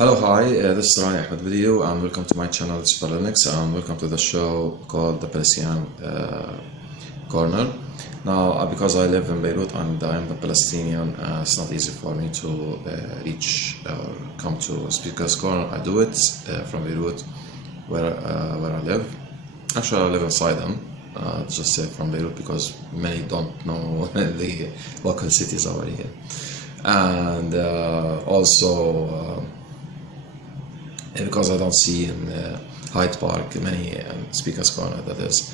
Hello, hi, this is Ryan Ahmed video and welcome to my channel Super Linux and welcome to the show called the Palestinian Corner. Now, because I live in Beirut and I am a Palestinian, it's not easy for me to reach or come to Speaker's Corner. I do it from Beirut, where I live. Actually, I live inside them. Just say from Beirut because many don't know the local cities over here. And also because I don't see in Hyde Park many Speaker's Corner, that is,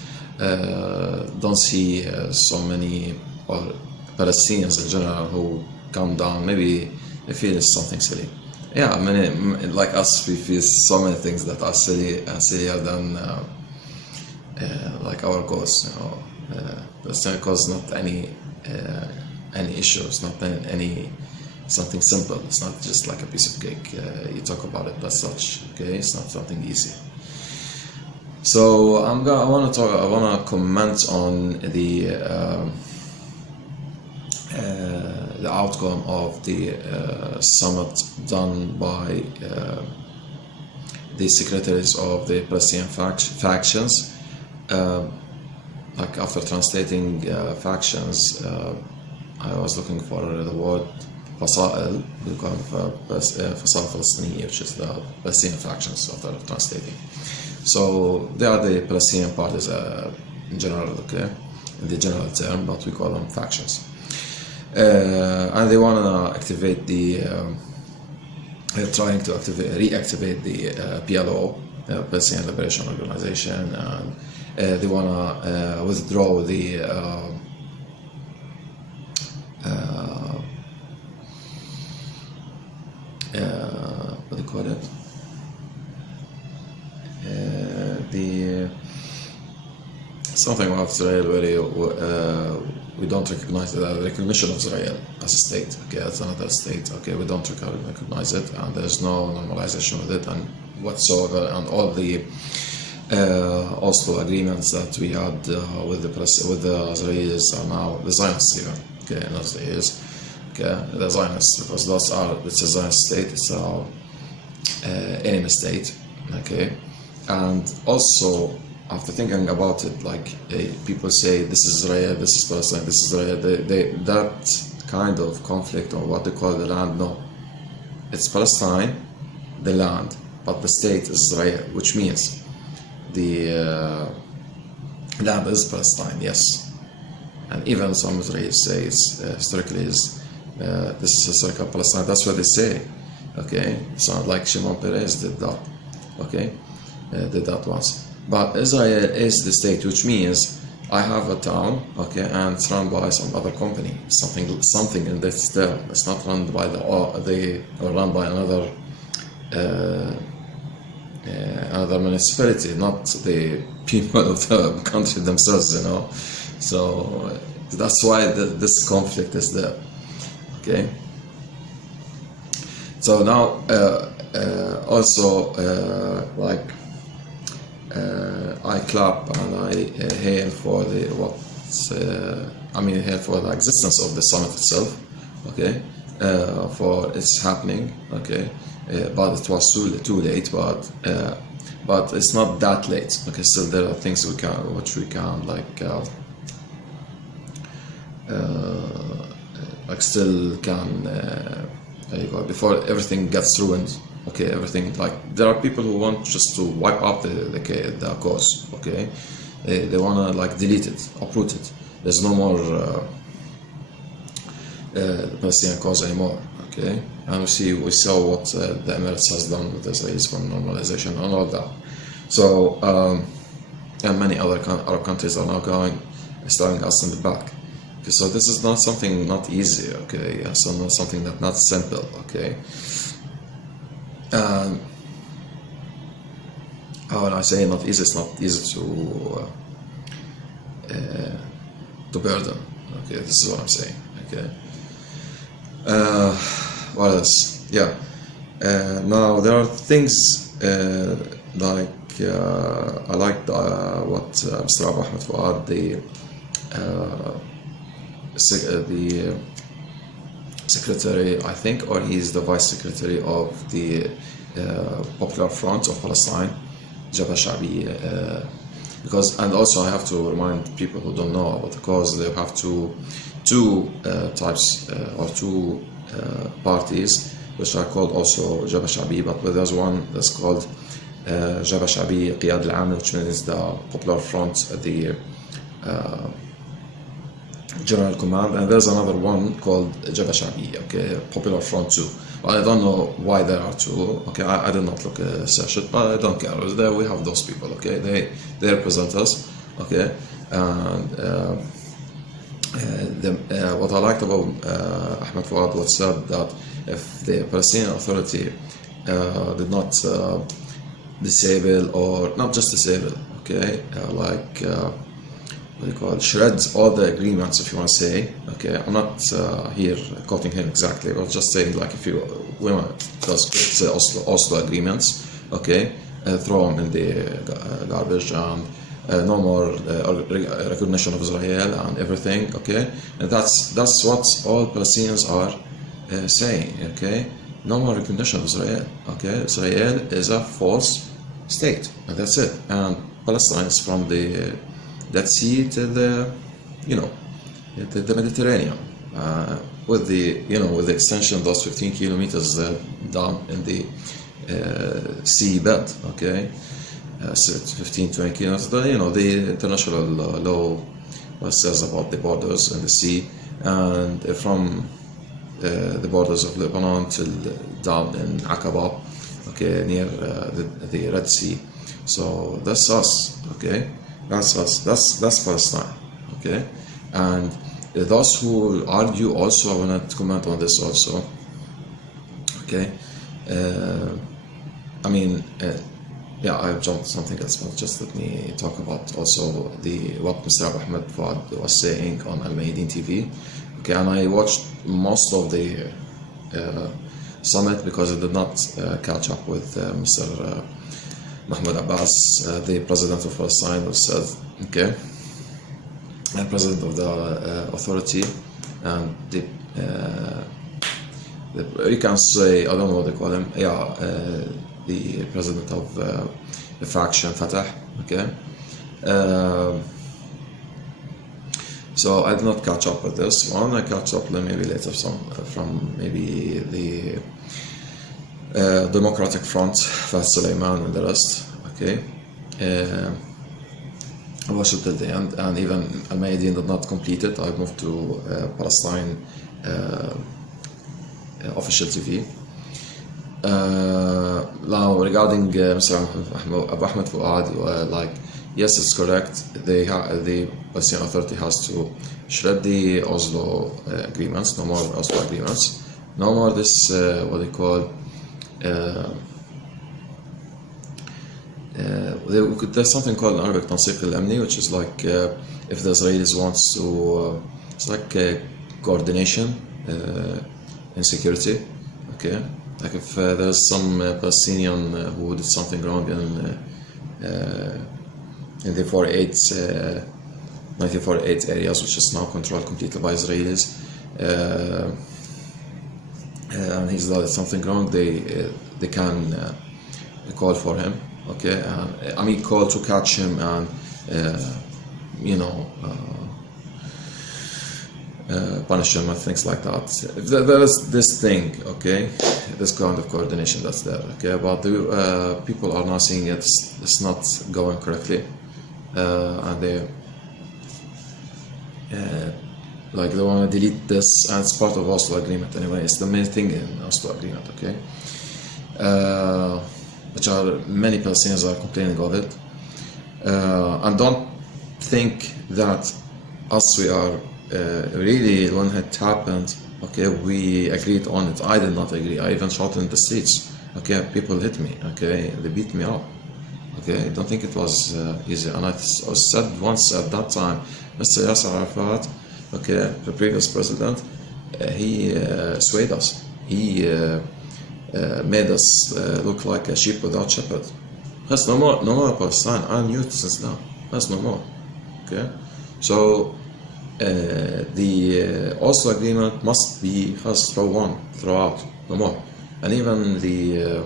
don't see so many or Palestinians in general who come down. Maybe they feel it's something silly. Yeah, many like us, we feel so many things that are sillier than like our cause. Palestinian cause not any issues, not any something simple. It's not just like a piece of cake. You talk about it as such. Okay, it's not something easy. So I want to comment on the outcome of the summit done by the secretaries of the Palestinian factions. Like after translating factions, I was looking for the word فصائل, فصائل فلسطينية, which is the Palestinian factions after translating. So they are the Palestinian parties in general, okay, in the general term, but we call them factions. And they want to activate the, they're trying to reactivate the PLO, Palestinian Liberation Organization, and they want to withdraw the what do you call it? The something about Israel where we don't recognize the recognition of Israel as a state. Okay, as another state. Okay, we don't recognize it, and there's no normalization with it and whatsoever. And all the Oslo agreements that we had with the Israelis are now the Zionists even. Okay, not the Israelis. Okay, the Zionists, because it's a Zionist state, it's our enemy state. Okay, and also after thinking about it, like people say this is Israel, this is Palestine, this is Israel, that kind of conflict, or what they call the land, no, it's Palestine, the land, but the state is Israel, which means the land is Palestine, yes, and even some Israelis say it's historically is. This is historical Palestine. That's what they say. Okay, it's not like Shimon Peres did that. Okay, did that once. But Israel is the state, which means I have a town. Okay, and it's run by some other company. Something in this term. It's not run by or run by another municipality, not the people of the country themselves. You know, so that's why this conflict is there. Okay. So now, also, I clap and I hail for hail for the existence of the summit itself. Okay, for its happening. Okay, but it was too late. But it's not that late. Okay, still there are things which we can still can before everything gets ruined. Okay, everything, like there are people who want just to wipe up the cause. Okay, they want to like delete it, uproot it. There's no more the Palestinian cause anymore. Okay, and we saw what the Emirates has done with the Israelis for normalization and all that. So and many other Arab countries are now staring us in the back. Okay, so this is not something not easy. Okay, so not something that not simple. Okay, when I say not easy, it's not easy to burden. Okay, this is what I'm saying. Okay, what else? Yeah. Now there are things like I like what Mr. Ahmed Fuad, the secretary, I think, or he's the vice secretary of the Popular Front of Palestine, Jabhah Sha'bi. Because, and also I have to remind people who don't know about the cause, they have two types or two parties which are called also Jabhah Sha'bi, but there's one that's called Jabhah Sha'bi Qiyad al-Am, which means the Popular Front, the General Command, and there's another one called Jabhah Sha'bi, okay, Popular Front 2. I don't know why there are two, okay, I did not look search it, but I don't care. There we have those people, okay, they represent us, okay, and what I liked about Ahmed Fouad was said that if the Palestinian Authority did not disable, or not just disable, okay, what do you call it, shreds all the agreements, if you want to say, okay, I'm not here quoting him exactly, but just saying, like, if you want to just Oslo agreements, okay, throw them in the garbage, and no more recognition of Israel and everything, okay, and that's what all Palestinians are saying, okay, no more recognition of Israel, okay, Israel is a false state, and that's it, and Palestine is from the Dead Sea to the, the Mediterranean, with the, with the extension of those 15 kilometers down in the sea bed, okay, 15, 20 kilometers, the international law says about the borders and the sea, and from the borders of Lebanon till down in Aqaba, okay, near the Red Sea. So that's us, okay. That's us. That's Palestine, okay. And those who argue also, I want to comment on this also, okay. Yeah, I've jumped something else, but just let me talk about also what Mr. Ahmed Fouad was saying on Al Mayadeen TV, okay. And I watched most of the summit because I did not catch up with Mr. Mahmoud Abbas, the president of Palestine, who said, okay, and president of the authority, and you can say, I don't know what they call him, yeah, the president of the faction Fatah, okay. So I did not catch up with this one. I catch up maybe later from maybe the Democratic Front, Fat Suleiman and the rest, okay. I watched it till the end, and even Al Mayadeen did not complete it. I moved to Palestine official TV. Now regarding Mr. Abu Ahmed Fouad, yes, it's correct. The Palestinian Authority has to shred the Oslo agreements. No more Oslo agreements. No more this what they call. There's something called in Arabic Tansiq al-Amni, which is like if the Israelis wants to, it's like coordination in security, okay. Like if there's some Palestinian who did something wrong in the 1948 areas, which is now controlled completely by Israelis, and he's done something wrong, they can call for him, okay. Call to catch him and punish him and things like that. There is this thing, okay, this kind of coordination that's there, okay. But the people are now seeing it's not going correctly, and they they want to delete this, and it's part of Oslo agreement anyway. It's the main thing in Oslo agreement, okay. Which are many Palestinians are complaining of it, and don't think that us we are really when it happened, okay, we agreed on it. I did not agree. I even shot in the streets, okay. People hit me, okay, they beat me up, okay. I don't think it was easy, and I said once at that time, Mr. Yasser Arafat, okay, the previous president, he swayed us. He made us look like a sheep without shepherd. That's no more Palestine. I knew it since now. That's no more. Okay, so the Oslo agreement must be throughout, no more. And even the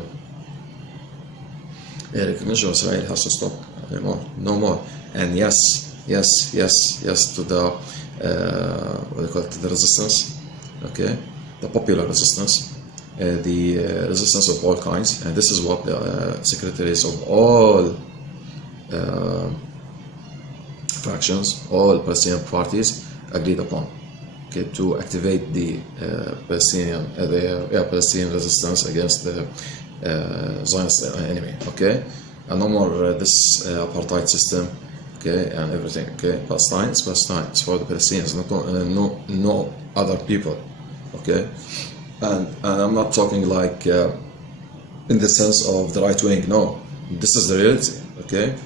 recognition of Israel has to stop anymore, no more. And yes to the what do you call it, the resistance, okay, the popular resistance, the resistance of all kinds, and this is what the secretaries of all factions, all Palestinian parties agreed upon, okay, to activate the Palestinian resistance against the Zionist enemy, okay, and no more this apartheid system, okay, and everything, okay. Palestine is Palestine, it's for the Palestinians, no other people, okay. And I'm not talking like in the sense of the right wing, no, this is the reality, okay.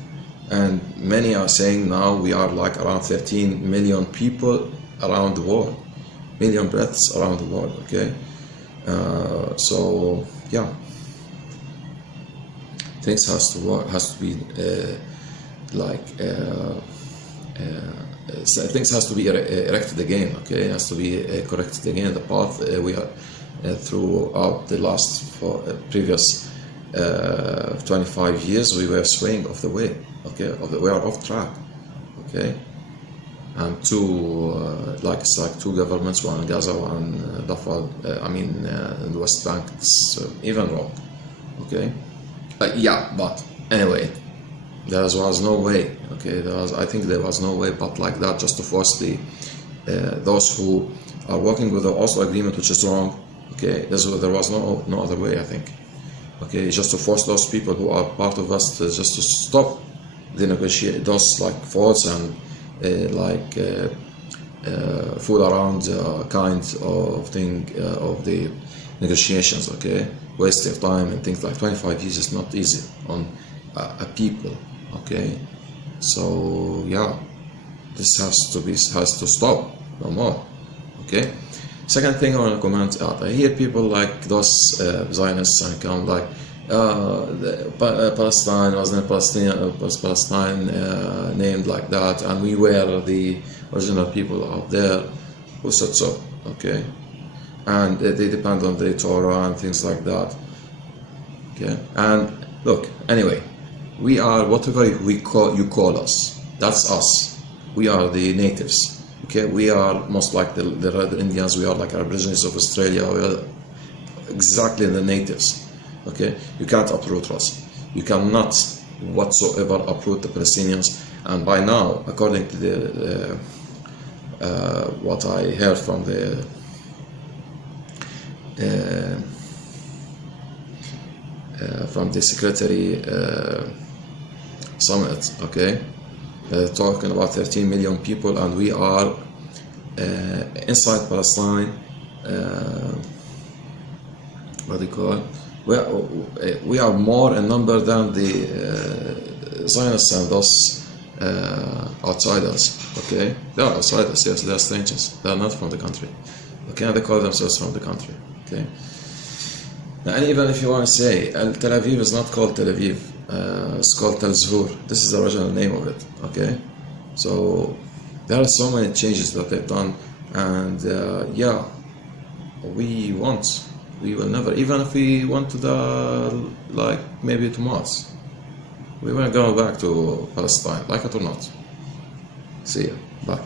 And many are saying now we are like around 13 million people around the world, million breaths around the world, okay. So yeah, things has to work, has to be things has to be erected again, okay, has to be corrected again. The path we are throughout the last previous 25 years we were swaying off the way, okay, we are off track, okay. And it's like two governments, one in Gaza, one in the West Bank. It's even wrong, okay. Yeah, but anyway, there was no way, okay. I think there was no way, but like that, just to force those who are working with the Oslo agreement, which is wrong, okay. There was no other way, I think, okay. Just to force those people who are part of us just to stop the those like faults and fool around kind of thing of the negotiations, okay. Wasting of time and things like 25 years is not easy on a people, okay. So yeah, this has to stop, no more, okay. Second thing I want to comment out, I hear people like those Zionists and come like Palestine wasn't Palestine named like that, and we were the original people out there. Who said so? Okay, and they depend on the Torah and things like that. Okay, and look, anyway, we are whatever you call us. That's us. We are the natives. Okay, we are most like the Red Indians. We are like Aborigines of Australia. We are exactly the natives. Okay, you can't uproot us. You cannot whatsoever uproot the Palestinians. And by now, according to the what I heard from the Secretary Summit, okay, talking about 13 million people, and we are inside Palestine. What do you call it? We are more in number than the Zionists and those outsiders, okay? They are outsiders, yes, they are strangers. They are not from the country, okay? And they call themselves from the country, okay? And even if you want to say Tel Aviv is not called Tel Aviv, it's called Tel Zhur. This is the original name of it, okay? So there are so many changes that they've done, and yeah, we will never, even if we went to maybe to Mars, we won't go back to Palestine, like it or not. See ya, bye.